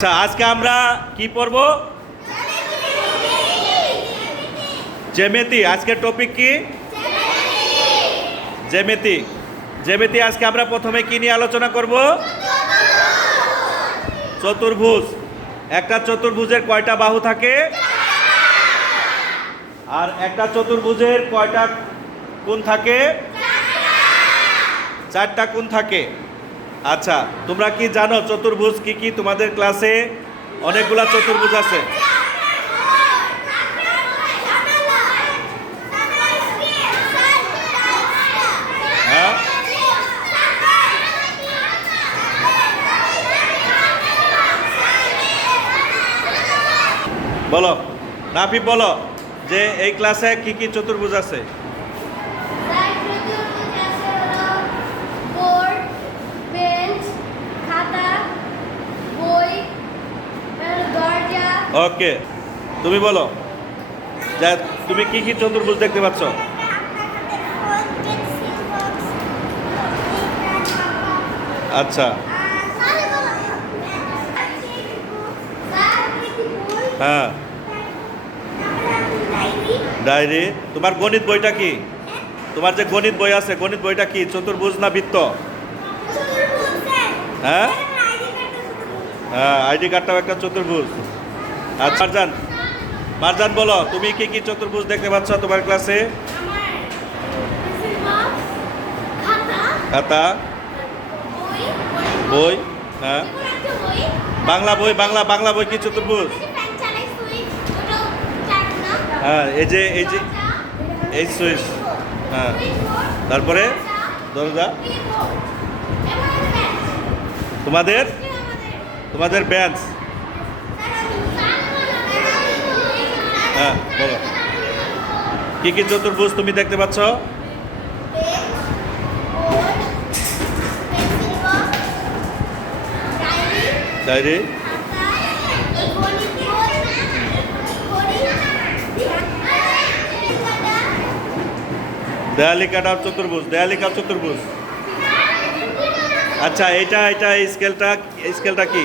আচ্ছা, আজকে আমরা কি পড়ব? জ্যামিতি। আজকের টপিক কি? জ্যামিতি। জ্যামিতি আজকে আমরা প্রথমে কি নিয়ে আলোচনা করব? চতুর্ভুজ। একটা চতুর্ভুজের কয়টা বাহু থাকে? আর একটা চতুর্ভুজের কয়টা কোণ থাকে? চারটা কোণ থাকে। আচ্ছা, তোমরা কি জানো চতুর্ভুজ কি কি? তোমাদের ক্লাসে অনেকগুলা চতুর্ভুজ আছে। হ্যাঁ, বলো নাফি, বলো যে এই ক্লাসে কি কি চতুর্ভুজ আছে? ওকে, তুমি বলো যে তুমি কি কি চতুর্ভুজ দেখতে পাচ্ছ? আচ্ছা, হ্যাঁ, ডায়েরি। তোমার গণিত বইটা কি? তোমার যে গণিত বই আছে, গণিত বইটা কি চতুর্ভুজ না বৃত্ত? হ্যাঁ, হ্যাঁ, আইডি কার্ডটাও একটা চতুর্ভুজ। আচ্ছা, মারজান, মারজান বলো তুমি কি কি চতুর্ভুজ দেখতে পাচ্ছ তোমার ক্লাসে? খাতা, বই, হ্যাঁ, বাংলা বই, বাংলা বই কি চতুর্ভুজ? হ্যাঁ, এই সুইচ, হ্যাঁ, তারপরে দরজা, তোমাদের বেঞ্চ, হ্যাঁ, বলো কি কি চতুর্ভুজ তুমি দেখতে পাচ্ছ? ডায়েরি, দেয়ালি কাটার চতুর্ভুজ, দেয়ালিকা চতুর্ভুজ। আচ্ছা, এটা এই স্কেলটা কি?